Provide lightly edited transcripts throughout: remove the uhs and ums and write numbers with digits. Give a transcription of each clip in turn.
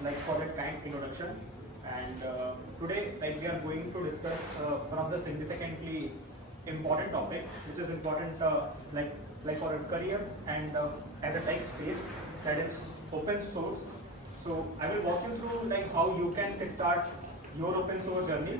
for that kind introduction. And today we are going to discuss one of the significantly important topic, which is important for a career and as a tech space, that is open source. So I will walk you through how you can kickstart your open source journey.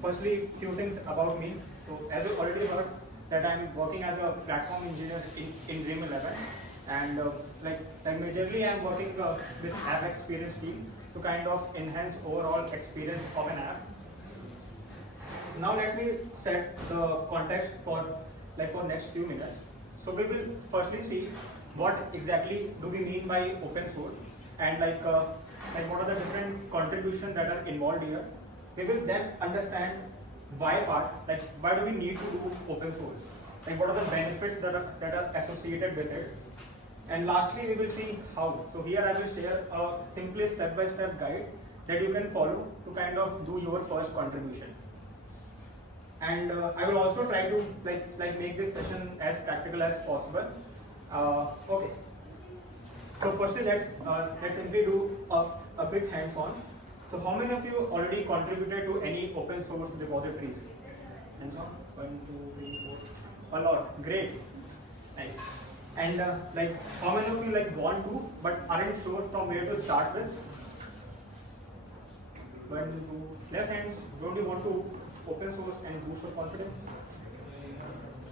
Firstly, few things about me. So as you already heard, that I am working as a platform engineer in Dream 11, and majorly I am working with app experience team to kind of enhance overall experience of an app. Now let me set the context for next few minutes. So we will firstly see what exactly do we mean by open source, and what are the different contributions that are involved here. We will then understand why part, why do we need to do open source, what are the benefits that are associated with it, and lastly we will see how. So here I will share a simply step-by-step guide that you can follow to kind of do your first contribution. And I will also try to make this session as practical as possible. Okay. So firstly, let's simply do a bit hands-on. So how many of you already contributed to any open source repositories? Hands-on. 1, 2, 3, 4. A lot. Great. Nice. And how many of you want to but aren't sure from where to start with? 1, 2. Left hands. Don't you want to open source and boost your confidence?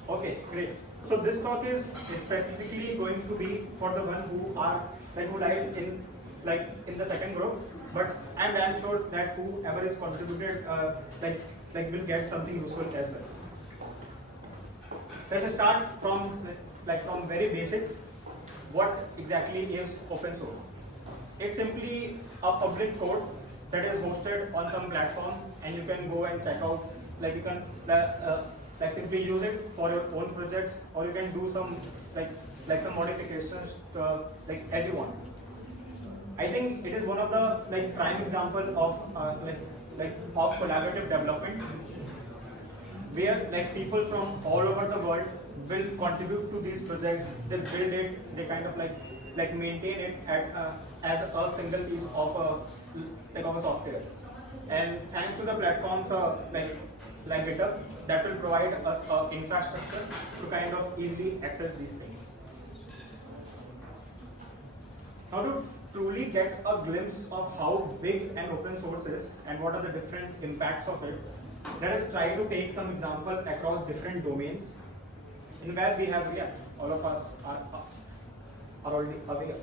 Okay, great. So this talk is specifically going to be for the one who are who lies in the second group, but I'm sure that whoever is contributed will get something useful as well. Let's start from from very basics. What exactly is open source? It's simply a public code that is hosted on some platform, and you can go and check out. You can simply use it for your own projects, or you can do some some modifications as you want. I think it is one of the prime example of of collaborative development, where people from all over the world will contribute to these projects. They build it, they kind of maintain it as a single piece of a software. And thanks to the platforms like GitHub, that will provide us infrastructure to kind of easily access these things. Now to truly get a glimpse of how big an open source is and what are the different impacts of it, let us try to take some example across different domains in where we have React. All of us are already aware.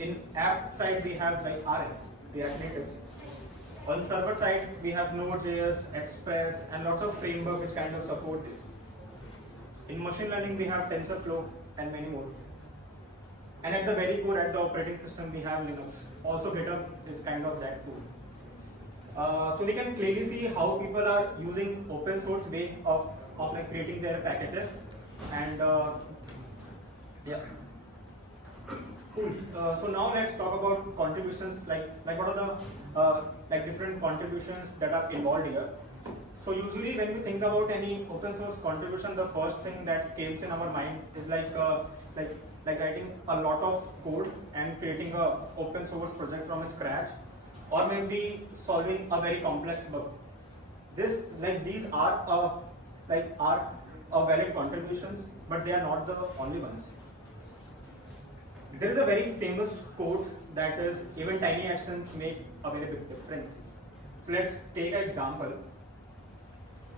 In app side we have RN, React Native. On server side we have Node.js, Express, and lots of framework which kind of support this. In machine learning we have TensorFlow and many more. And at the very core, at the operating system, we have Linux. Also GitHub is kind of that tool. So we can clearly see how people are using open source way of creating their packages. And yeah. Cool. So now let's talk about contributions, what are the different contributions that are involved here. So usually when we think about any open source contribution, the first thing that comes in our mind is writing a lot of code and creating a open source project from scratch, or maybe solving a very complex bug. These are valid contributions, but they are not the only ones. There is a very famous quote that is, even tiny actions make a very big difference. So let's take an example.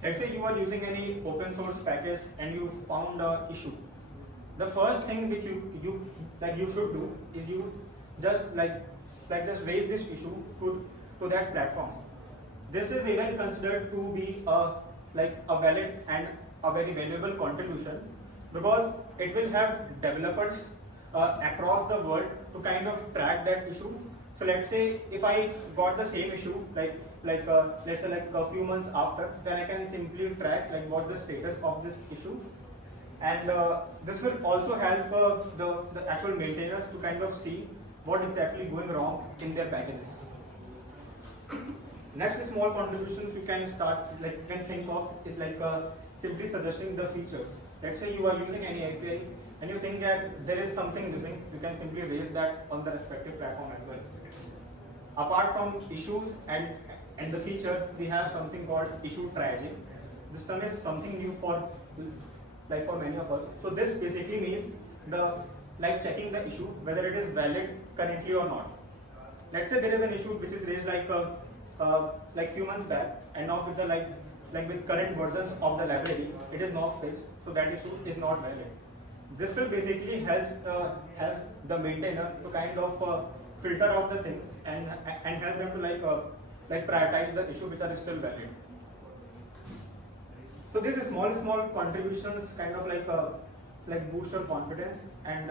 Let's say you are using any open source package and you found an issue. The first thing which you should do is you just just raise this issue to that platform. This is even considered to be a valid and a very valuable contribution, because it will have developers across the world to kind of track that issue. So let's say if I got the same issue let's say a few months after, then I can simply track what's the status of this issue. And this will also help the actual maintainers to kind of see what exactly going wrong in their packages. Next small contributions you can start, you can think of is simply suggesting the features. Let's say you are using any API and you think that there is something missing, you can simply raise that on the respective platform as well. Apart from issues and the feature, we have something called issue triaging. This term is something new for many of us. So this basically means checking the issue whether it is valid currently or not. Let's say there is an issue which is raised few months back, and now with the with current versions of the library, it is now fixed, so that issue is not valid. This will basically help the maintainer to kind of filter out the things and help them to prioritize the issue which are still valid. So these small contributions kind of boost your confidence, and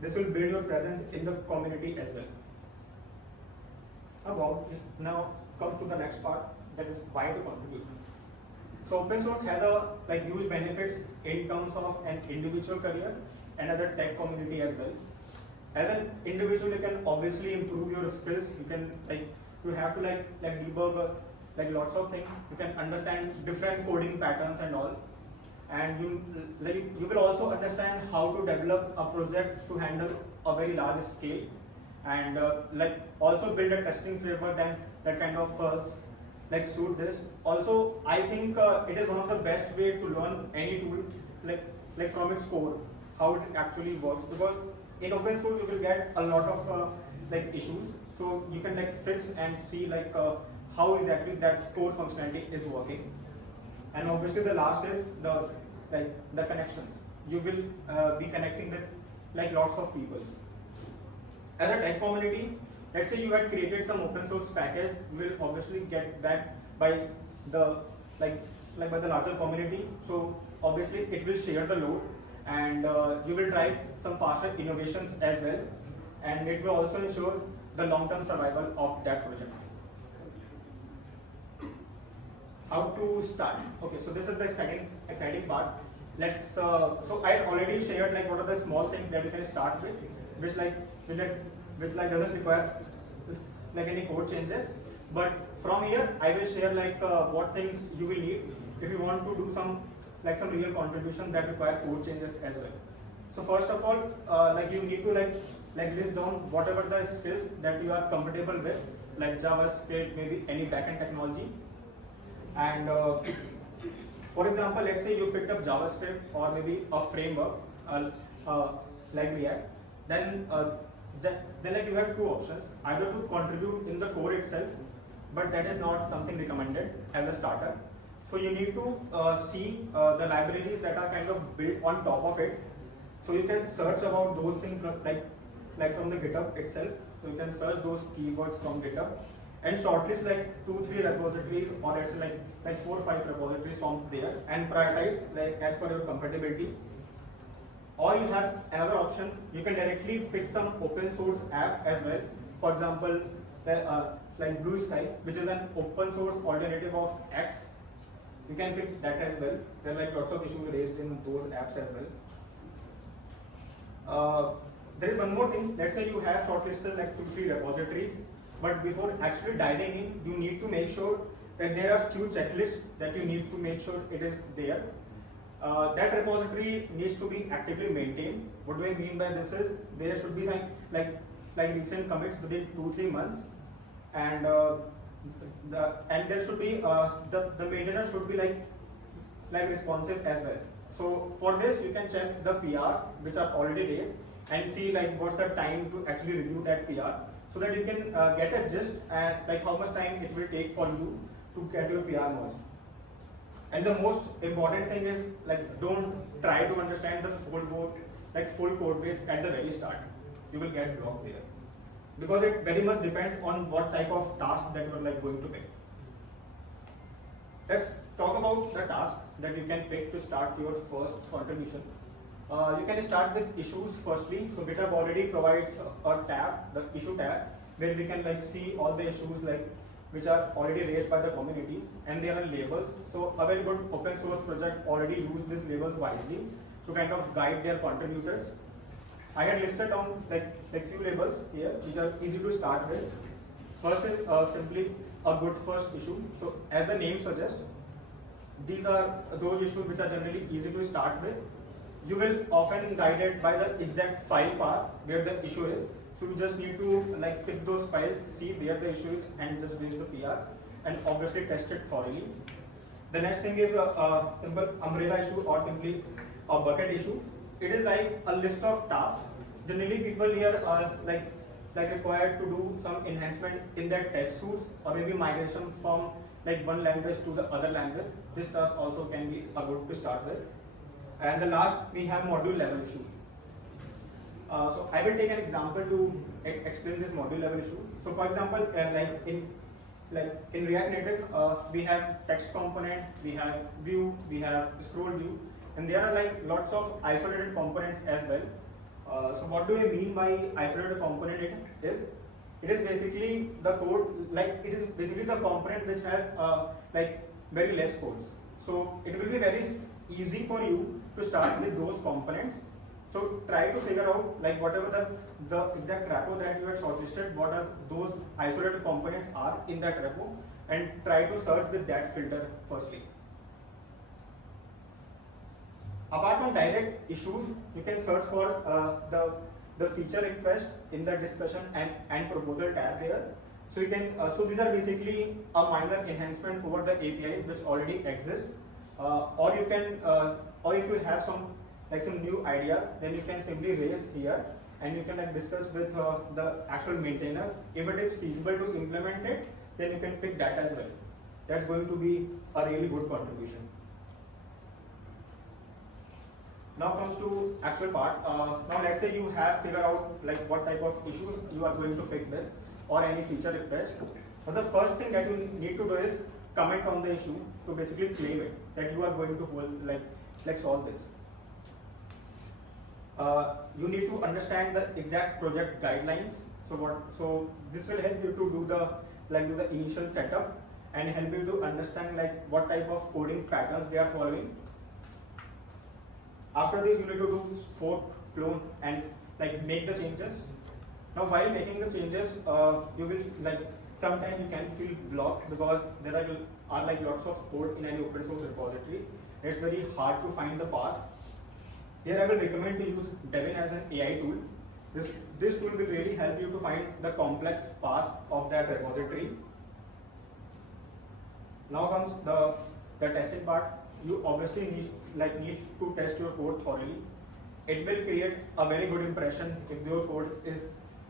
this will build your presence in the community as well. Now comes to the next part, that is why to contribute. So open source has a huge benefits in terms of an individual career and as a tech community as well. As an individual, you can obviously improve your skills. You can you have to debug lots of things. You can understand different coding patterns and all, and you will also understand how to develop a project to handle a very large scale, and also build a testing framework that kind of suit this. Also, I think it is one of the best way to learn any tool from its core, how it actually works, because in open source you will get a lot of issues, so you can fix and see how exactly that core functionality is working. And obviously the last is the connection. You will be connecting with lots of people. As a tech community, let's say you had created some open source package, you will obviously get back by the by the larger community. So obviously it will share the load, and you will drive some faster innovations as well, and it will also ensure the long-term survival of that project. How to start? Okay, so this is the exciting part. Let's so I already shared what are the small things that you can start with, which doesn't require any code changes. But from here, I will share what things you will need if you want to do some real contribution that require code changes as well. So first of all, you need to list down whatever the skills that you are comfortable with, like JavaScript, maybe any backend technology. And for example, let's say you picked up JavaScript or maybe a framework like React, then you have two options: either to contribute in the core itself, but that is not something recommended as a starter. So you need to see the libraries that are kind of built on top of it. So you can search about those things from the GitHub itself. So you can search those keywords from GitHub and shortlist 2-3 repositories, or let's say 4 or 5 repositories from there, and prioritize as per your comfortability. Or you have another option, you can directly pick some open source app as well. For example, Blue Sky, which is an open source alternative of X. You can pick that as well. There are lots of issues raised in those apps as well. There is one more thing. Let's say you have shortlisted 2-3 repositories, but before actually diving in, you need to make sure that there are few checklists that you need to make sure it is there. That repository needs to be actively maintained. What do I mean by this is there should be recent commits within 2-3 months, and there should be the maintainer should be responsive as well. So for this, you can check the PRs which are already raised and see what's the time to actually review that PR, so that you can get a gist and how much time it will take for you to get your PR merged. And the most important thing is don't try to understand the full code base at the very start. You will get blocked there, because it very much depends on what type of task that you are going to pick. Let's talk about the task that you can pick to start your first contribution. You can start with issues firstly. So GitHub already provides a tab, the issue tab, where we can see all the issues which are already raised by the community, and they are labels. So a very good open source project already use these labels wisely to kind of guide their contributors. I had listed down few labels here which are easy to start with. First is simply a good first issue. So as the name suggests, these are those issues which are generally easy to start with. you will often guided by the exact file path where the issue is. So you just need to like pick those files, see where the issue is, and just raise the PR, and obviously test it thoroughly. The next thing is a simple umbrella issue or simply a bucket issue. It is like a list of tasks. Generally, people here are like required to do some enhancement in their test suites or maybe migration from like one language to the other language. This task also can be a good to start with. And the last, we have module level issue. So I will take an example to explain this module level issue. So for example, in React Native, we have text component, we have view, we have scroll view, and there are like lots of isolated components as well. So what do we mean by isolated component? It is basically the code, like it is basically the component which has like very less codes. So it will be very easy for you to start with those components. So try to figure out like whatever the exact repo that you had shortlisted, what are those isolated components are in that repo, and try to search with that filter firstly. Apart from direct issues, you can search for the feature request in the discussion and proposal tab there. So you can so these are basically a minor enhancement over the APIs which already exist, or you can or if you have some new idea, then you can simply raise here and you can like discuss with the actual maintainers. If it is feasible to implement it, then you can pick that as well. That's going to be a really good contribution. Now comes to actual part. Now let's say you have figured out like what type of issues you are going to pick with or any feature request. But the first thing that you need to do is comment on the issue to basically claim it that you are going to like solve this. You need to understand the exact project guidelines. So this will help you to do the initial setup and help you to understand like what type of coding patterns they are following. After this, you need to do fork, clone, and like make the changes. Now, while making the changes, you will like sometimes you can feel blocked because there are like lots of code in any open source repository. It's very hard to find the path. Here, I will recommend to use Devin as an AI tool. This tool will really help you to find the complex path of that repository. Now comes the testing part. You obviously need to test your code thoroughly. It will create a very good impression if your code is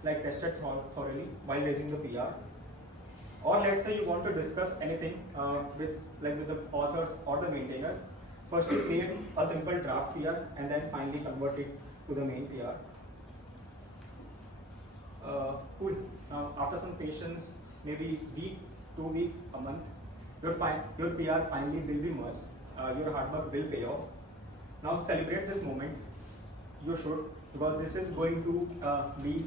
like tested thoroughly while raising the PR. Or let's say you want to discuss anything with the authors or the maintainers. First, you create a simple draft PR and then finally convert it to the main PR. Cool. Now, after some patience, maybe week, 2 weeks, a month, your PR finally will be merged. Your hard work will pay off. Now celebrate this moment. You should, because this is going to be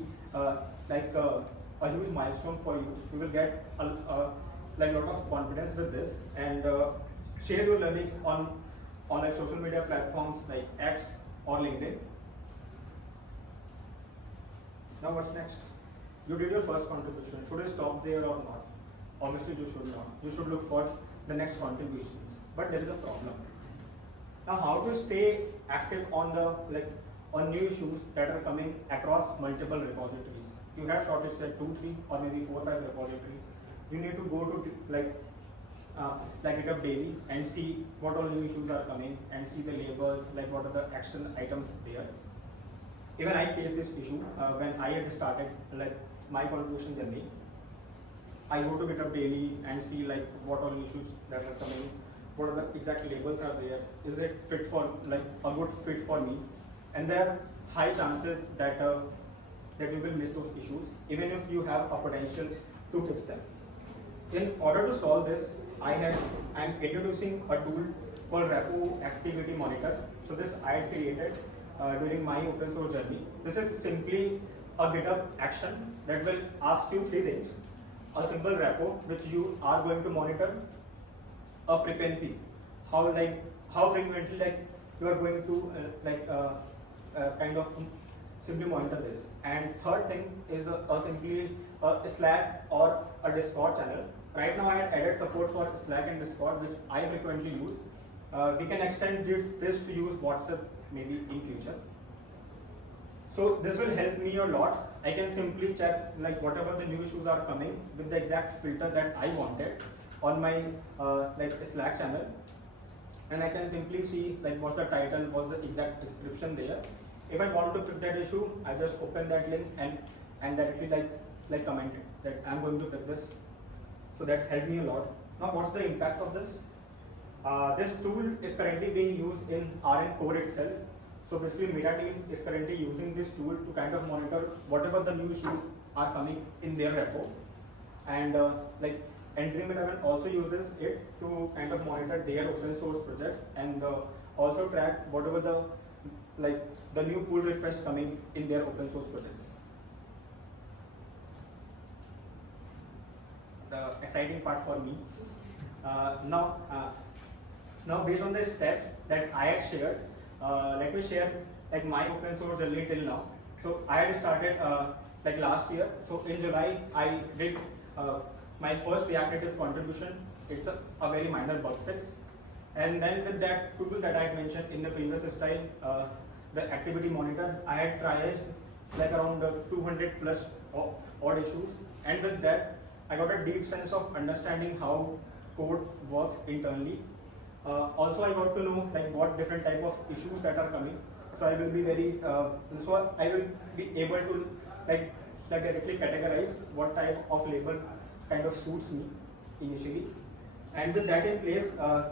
like a huge milestone for you. You will get a lot of confidence with this, and share your learnings on like social media platforms like X or LinkedIn. Now what's next? You did your first contribution. Should you stop there or not? Obviously you should not. You should look for the next contributions. But there is a problem. Now, how to stay active on on new issues that are coming across multiple repositories? You have shortlisted 2, 3, or maybe 4, 5 repositories. You need to go to like GitHub daily and see what all new issues are coming and see the labels, like what are the action items there. Even I faced this issue when I had started like my contribution journey. I go to GitHub daily and see like what all issues that are coming. What are the exact labels are there? Is it fit for like a good fit for me? And there are high chances that you will miss those issues, even if you have a potential to fix them. In order to solve this, I am introducing a tool called Repo Activity Monitor. So this I had created during my open source journey. This is simply a GitHub action that will ask you 3 things: a simple repo which you are going to monitor, a frequency, how frequently you are going to kind of simply monitor this, and third thing is simply a Slack or a Discord channel. Right now I had added support for Slack and Discord, which I frequently use. We can extend this to use WhatsApp maybe in future. So this will help me a lot. I can simply check like whatever the new issues are coming with the exact filter that I wanted on my like Slack channel, and I can simply see like what's the title, what's the exact description there. If I want to pick that issue, I just open that link and directly like comment it that I'm going to pick this. So that helped me a lot. Now what's the impact of this? This tool is currently being used in RN core itself. So basically Meta team is currently using this tool to kind of monitor whatever the new issues are coming in their repo. And Dream11 also uses it to kind of monitor their open source projects and also track whatever the new pull requests coming in their open source projects. The exciting part for me. Now based on the steps that I had shared, let me share like my open source journey till now. So I had started like last year. So in July I did my first React Native contribution. It's a very minor bug fix. And then with that tool that I had mentioned in the previous style, the activity monitor, I had triaged like around 200 plus odd issues. And with that, I got a deep sense of understanding how code works internally. Also, I got to know like what different type of issues that are coming. So I will be I will be able to like directly categorize what type of label kind of suits me initially. And with that in place,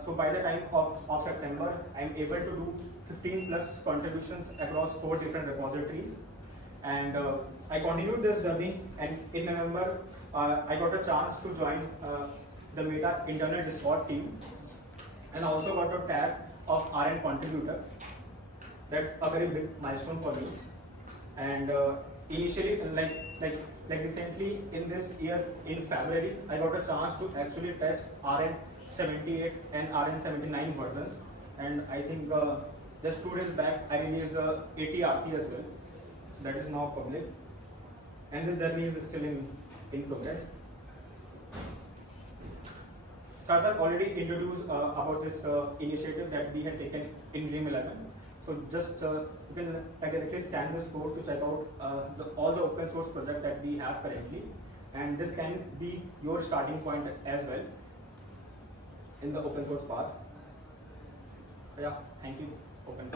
so by the time of September, I am able to do 15 plus contributions across 4 different repositories. And I continued this journey, and in November, I got a chance to join the Meta internal Discord team, and also got a tag of RN contributor. That's a very big milestone for me. And initially, like recently in this year in February, I got a chance to actually test RN 78 and RN 79 versions. And I think just 2 days back, I released 80 RC as well. That is now public. And this journey is still in progress. Sardar already introduced about this initiative that we had taken in Dream11. So just you can directly scan this code to check out all the open source projects that we have currently, and this can be your starting point as well in the open source path. Yeah, thank you. Open.